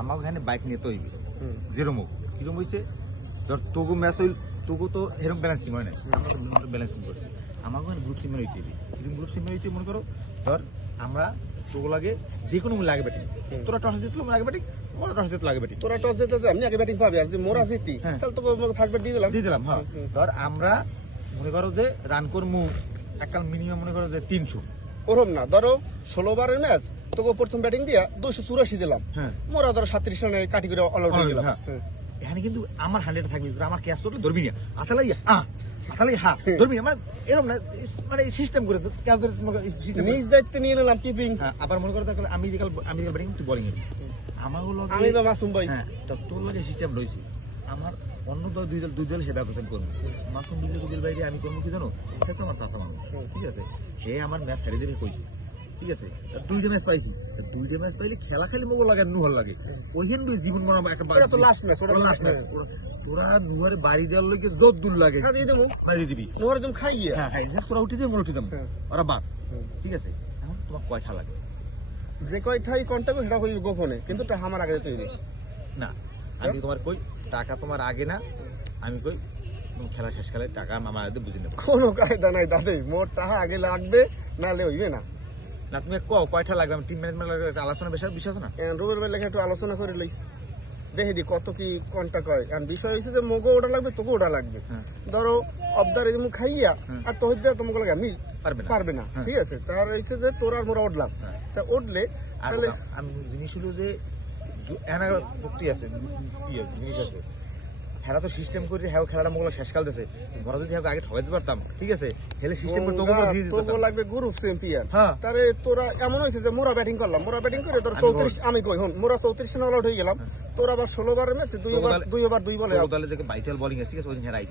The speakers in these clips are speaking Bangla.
আমাকে এখানে বাইক নিয়ে তো হইবে যেরকম কিরকম হয়েছে ধর তোগো ম্যাচ হইল তোগো তো এরকম ব্যালেন্সিং হয় নাই আমরা ব্যালেন্সিং করছি আমাকে গ্রুপ সিমের হইতে হবে কিরকম গ্রুপ সিমের হইতে মনে করো ধর আমরা তোগো লাগে যে কোনো লাগে ব্যাটিং তোরা টস জিতলো লাগে ব্যাটিং মোরা টস জিতলো লাগে ব্যাটিং তোরা টস জিতে আমি আগে ব্যাটিং পাবি আর যদি মোরা জিতি তাহলে তোকে ফার্স্ট ব্যাট দিয়ে দিলাম হ্যাঁ ধর আমরা মনে করো যে রান করমু এককাল মিনিমাম মনে করো যে 300 ওরম না ধরো 16 ওভারের ম্যাচ তোকে প্রথম ব্যাটিং দিয়া 284 দিলাম মোরা ধরো 37 রানে কাটি করে অল আউট হয়ে গেলাম এখানে কিন্তু আমার 100 থাকবে আমার ক্যাচ তো ধরবি না আসলে ধরবি মানে এরকম না মানে সিস্টেম করে ক্যাচ ধরে নিজ দায়িত্ব নিয়ে নিলাম কিপিং আবার মনে করো আমি ব্যাটিং তুই বোলিং আমাগুলো আমি তো মাসুম ভাই হ্যাঁ তো তোর লাগে সিস্টেম রয়েছে আমার অন্য দল দুই দল হেবা করতেন করবো মাসুম দুই বাইরে আমি করবো কি জানো এটা তো আমার চাচা মানুষ ঠিক আছে হে আমার ম্যাচ হারিয়ে দেবে কইছে ঠিক আছে 2টা ম্যাচ পাইছি 2টা ম্যাচ পাইলে খেলা খালি মোগল লাগে নুহল লাগে ওইখান দিয়ে জীবন মনে একটা তো লাস্ট ম্যাচ তোরা নুহারে বাড়ি দেওয়ার লোকে যত দূর লাগে দিয়ে দেবো মারি দিবি নুহার একদম খাইয়ে হ্যাঁ তোরা উঠে দিয়ে মনে উঠে যাবো ওরা বাদ ঠিক আছে এখন তোমার কয়টা লাগে যে কয়টাই কন্টাক্ট সেটা কই গোপনে কিন্তু আমার আগে তৈরি না আমি তোমার কই টাকা তোমার আগে না আমি কই খেলা শেষ খেলে টাকা মামা বুঝে নেবো কোনো কায়দা নাই দাদা মোর টাকা আগে লাগবে নাহলে হইবে না না তুমি কয়টা লাগবে টিম ম্যানেজমেন্ট আলোচনা বিষয় না রবির বেলা একটু আলোচনা করে লই দেখে দি কত কি কন্টাক্ট হয় কারণ বিষয় হয়েছে যে মোগো ওটা লাগবে তোকে ওটা লাগবে ধরো অবদার এরকম খাইয়া আর তো হইতে তোমাকে লাগে আমি পারবে না ঠিক আছে তার হয়েছে যে তোর আর মোরা উঠলাম তা উঠলে আমি জিনিস হলো যে শক্তি আছে জিনিস আছে খেলা তো সিস্টেম করে হ্যাঁ খেলাটা মোগলা শেষকাল দিয়েছে ঘরে যদি আগে ঠকাইতে পারতাম ঠিক আছে হেলে সিস্টেম করে তোকে লাগবে গ্রুপ চ্যাম্পিয়ন তারে তোরা এমন হয়েছে যে মোরা ব্যাটিং করলাম মোরা ব্যাটিং করে তোর 34 আমি কই হন মোরা 34 রান অল আউট হয়ে গেলাম তোর আবার 16 ওভারের ম্যাচে দুই ওভার দুই বলে দলে যে ভাইটাল বোলিং আছে ঠিক আছে ওই দিন হেরাই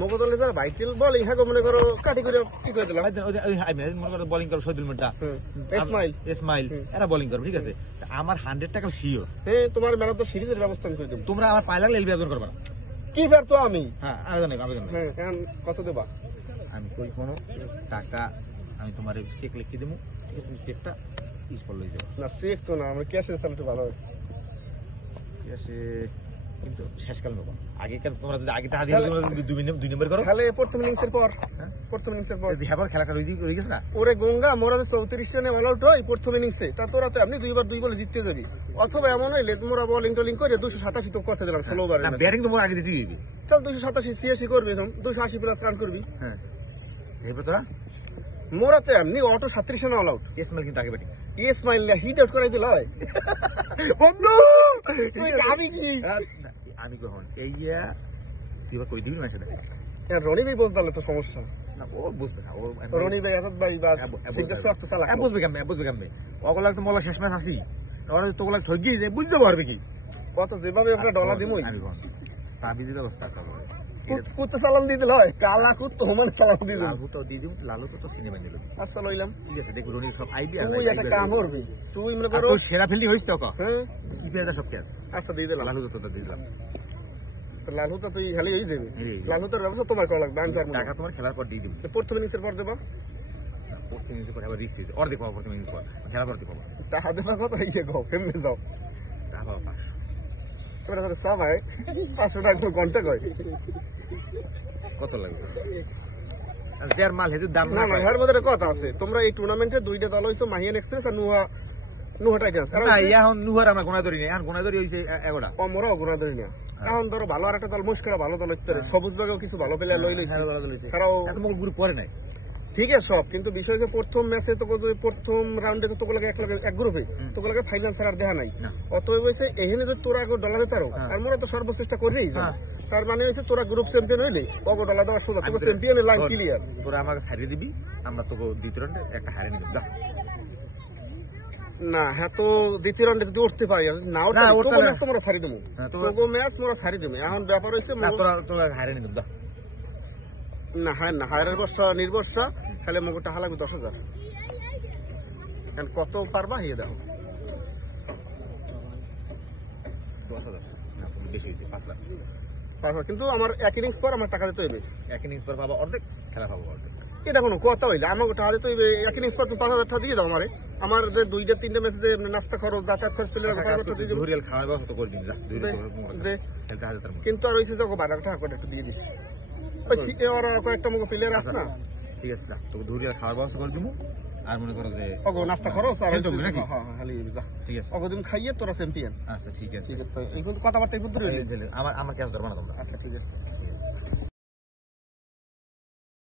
মোগো দলে যারা ভাইটাল বোলিং হ্যাঁ মনে করো কাটি করে কি করে দিলাম মনে করো বোলিং করো 17 মিনিট ইসমাইল এরা বোলিং করবে ঠিক আছে আমার 100 টাকা শিওর তোমার ম্যান অফ দ্য সিরিজের ব্যবস্থা করে দেব তোমরা আমার পাই লাগলে এলবি আবেদন করবে না কি ফের তো আমি হ্যাঁ আবেদন এখন কত দেবা আমি কই কোনো টাকা আমি তোমার চেক লিখে দেবো ঠিক আছে তুমি চেকটা স্পট লই যাও না চেক তো না আমরা ক্যাশে তাহলে একটু ভালো হয় ক্যাশে কিন্তু শেষকাল নেবো আগেকার তোমরা যদি আগে টাকা দিয়ে দুই নম্বর করো তাহলে প্রথম ইনিংসের পর খেলা হয়ে গেছে না ওরে গঙ্গা মোরা 34 রানে অল আউট হয় প্রথম ইনিংসে তা তোরা তো আপনি দুইবার দুই বলে জিততে যাবি অথবা এমন হইলে মোরা বোলিং টোলিং করে 287 তো কথা দিলাম 16 ওভারে ব্যাটিং তো মোরা আগে দিতে দিবি চল 287 86 করবি এখন 280 প্লাস রান করবি হ্যাঁ এবার তোরা মোরা তো এমনি অটো 37 রানে অল আউট ইসমাইল কিন্তু আগে ব্যাটিং ইসমাইল না হিট আউট করাই দিল হয় বন্ধু আমি কখন এই তুই কই দিবি না সেটা রনি ভাই বলতে তো সমস্যা না ও বুঝবে না ও রনি ভাই আসাদ ভাই বাস বুঝবে কেমনে ওগুলা তো মোলা শেষ ম্যাচ আসি ওরা তো ওগুলা ঠকি যায় বুঝতে পারবে কি কত যেভাবে আমরা ডলার দিমই আমি কখন তাবিজের ব্যবস্থা চালু কুত্তে সালাম দিয়ে দিল হয় কালা কুত্তো হোমান সালাম দিয়ে দিল লালু তো দিয়ে দিব লালু তো সিনেমা দিল আচ্ছা লইলাম ঠিক আছে দেখো রনি সব আইডিয়া তুই একটা কাম করবি তুই মনে করো সেরা ফিল্ডিং হইছ তো হ্যাঁ কি পেয়ে সব ক্যাচ আচ্ছা দিয়ে দিলাম লালু তো দিয়ে দিলাম লালু তো তুই খালি হয়ে যাবে লালু তোর ব্যবস্থা তোমার করা লাগবে আমি টাকা তোমার খেলার পর দিয়ে দিব প্রথম ইনিংসের পর দেবা প্রথম ইনিংসের পর আবার রিস্ক অর্ধেক পাবো প্রথম ইনিংস পর খেলা করতে পাবো টাকা দেবা কত হয়েছে গো কেমনে যাও টাকা পাবো 500 তোরা ধরে সব হয় 500 টাকা ঘন্টা কয় কত লাগবে যার মাল হেজু দাম না না এর মধ্যে কথা আছে তোমরা এই টুর্নামেন্টে দুইটা দল হইছো মাহিয়ান এক্সপ্রেস আর নুহা টাইটান্স না এখন নুহার আমরা গোনা ধরি না এখন গোনা ধরি হইছে এগোটা মোরাও গোনা ধরি না এখন ধরো ভালো আর একটা দল মুশকিল ভালো দল হইতে সবুজ বাগেও কিছু ভালো প্লেয়ার লই লইছে তারাও এত মগ গ্রুপ পরে নাই ঠিক আছে সব কিন্তু বিষয় যে প্রথম ম্যাচে তো প্রথম রাউন্ডে তো তোকে এক গ্রুপে তোকে ফাইনাল ছাড়ার দেখা নাই অতএব হয়েছে এখানে যদি তোরা ডলার দিতে পারো আর মোরা তো সর্বচেষ্টা করবেই তার মানে হচ্ছে তোরা গ্রুপ চ্যাম্পিয়ন হইলে অগো ডলার দেওয়ার সোজা তোকে চ্যাম্পিয়নের লাইন ক্লিয়ার তোরা আমাকে ছাড়িয়ে দিবি আমরা তোকে দ্বিতীয় রাউন্ডে একটা হারিয়ে নিব না হ্যাঁ তো দ্বিতীয় রাউন্ডে যদি উঠতে পারি না ওটা ম্যাচ তো মোরা ছাড়ি দেবো তোকে ম্যাচ মোরা ছাড়ি দেবো এখন ব্যাপার হয়েছে তোরা হারিয়ে নিব না হ্যাঁ না হায়ারের বর্ষা নির্বর্ষা খালি মগো টাকা লাগবে 10,000 এখন কত পারবা হিয়ে দেখো 10,000 না বেশি 5 লাখ কিন্তু আমার এক ইনিংস পর আমার টাকা দিতে হবে এক ইনিংস পর পাবো অর্ধেক খেলা পাবো অর্ধেক এটা কোনো কথা হইলে আমার টাকা তো এখন স্পট 5,000 টাকা দিয়ে দাও আমারে আমার যে 2-3 ম্যাচে যে নাস্তা খরচ যাতায়াত খরচ পেলে 5,000 টাকা দিয়ে দিবো ধরিয়াল খাওয়ার ব্যবস্থা করে দিন যা দে। কিন্তু আর ওইসে যাবো 12 টাকা করে একটু দিয়ে দিস ওই ওরা কয়েকটা মুখ প্লেয়ার আছে না ঠিক আছে না তোকে ধরিয়াল খাওয়ার ব্যবস্থা করে দিব আর মনে করো যে ওগো নাস্তা খরচ আর খেলতে হবে নাকি? হ্যাঁ হ্যাঁ খালি যা ঠিক আছে ওগো তুমি খাইয়ে তোরা চ্যাম্পিয়ন আচ্ছা ঠিক আছে ঠিক আছে তো এই কথাবার্তা একটু দূরে আমার ক্যাশ ধরবা না তোমরা আচ্ছা ঠিক আছে